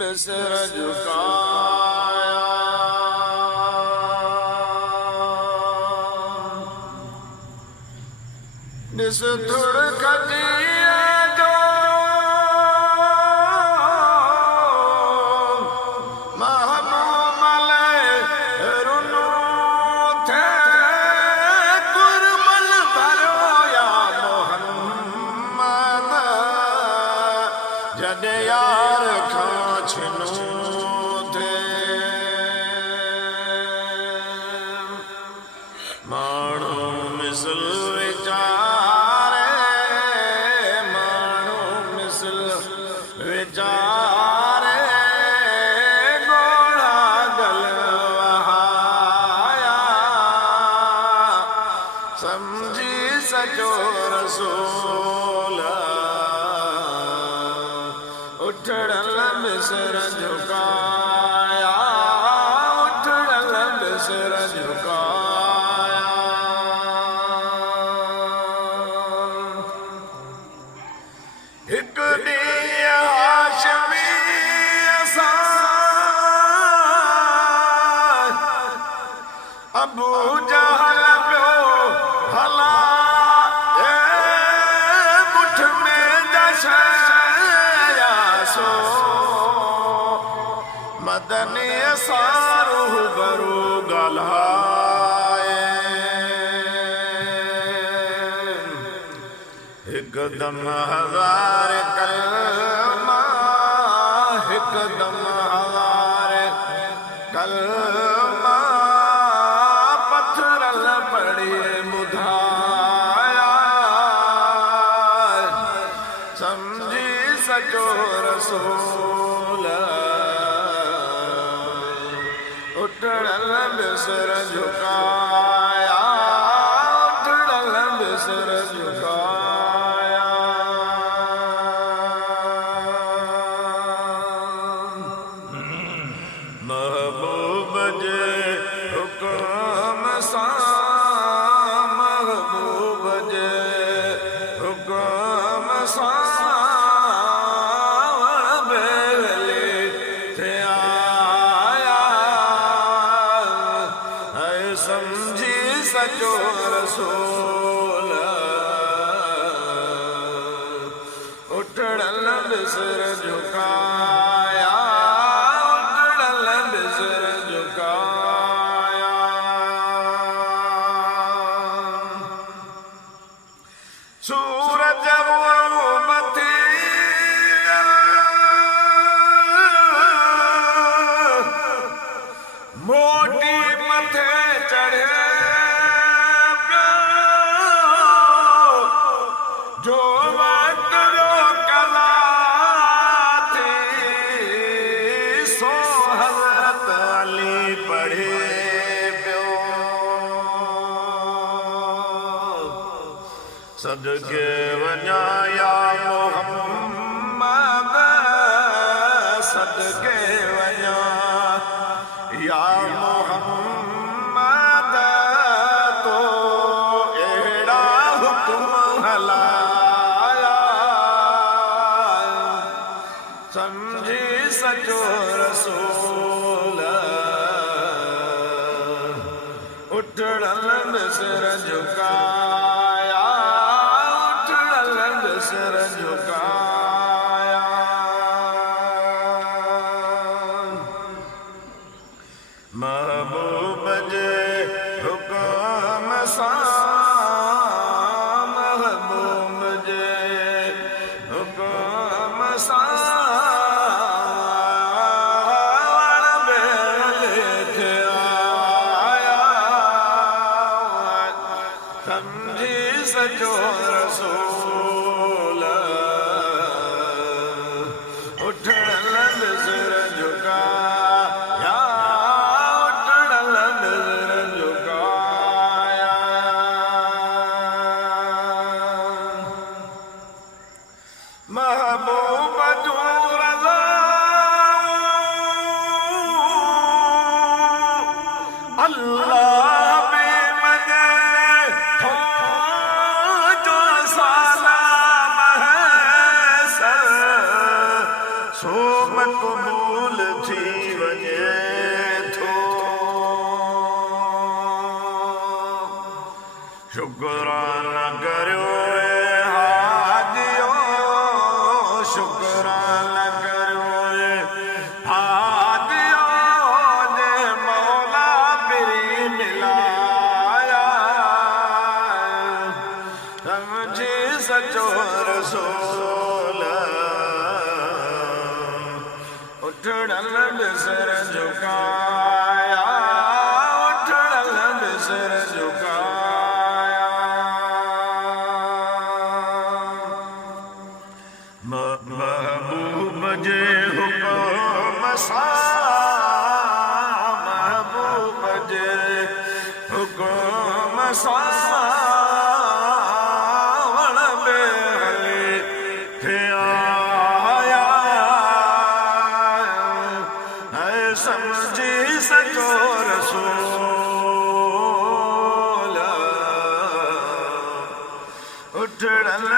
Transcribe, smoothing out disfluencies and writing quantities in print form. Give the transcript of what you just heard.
बिसर झुकाया निस धुड़ खटिया जो महबूब रुनू थे कुर्बल भरो या मोहम्मद जॾहिं यार खां छिनो थे माण्हू मिसल वीचारे माण्हू मिसल वीचारे गोड़ा गल वहाया समझी सचो रसूल उठड़ल बिसर झुकाया उठड़ल बिसर झुकाया हिक ॾींहुं हाशमी असां अबू जहल पियो हला मुठ में जशयासो मदनी सारू बरू ॻाल्हाए हिकदम हज़ार कलमा हिकदम हज़ार कलमा पत्थरल पड़ी ॿुधाया समझी सचो रसूल उठड़ल बिसर झुकाया उठड़ल बिसर झुकाया महबूब जे हुक्म सां महबूब जे हुक्म सां बेली थे आया है समझी सचो रसूल उठड़ल बिसर झुकाया उठड़ल बिसर झुकाया सूरज वो मथे मोटी मथे चढ़े जो वक्त जो कला थी सो हज़रत अली पढ़े पियो सदके वञा या मोहम्मद सदके वञा या मोहम्मद तो एड़ा हुक्म हलाया समझी सचो रसूल उठड़ल बिसर झुकाया उठड़ल बिसर झुकाया महबूब जे हुक्म सां महबूब जे हुक्म सां वण बेली थे आया समझी सचो रसूल उठड़ल बिसर झुकाया उठड़ल मक़बूल थी वञे थो शुक्राना करियो हादियो शुक्राना करियो हादियो जे मौला पिरी मिलाया समझी सचो रसूल उठड़ल बिसर झुकाया उठड़ल बिसर झुकाया महबूब जे हुक्म सां महबूब जे हुक्म सां वण में हली थिया समझी सचो रसूल उठड़ल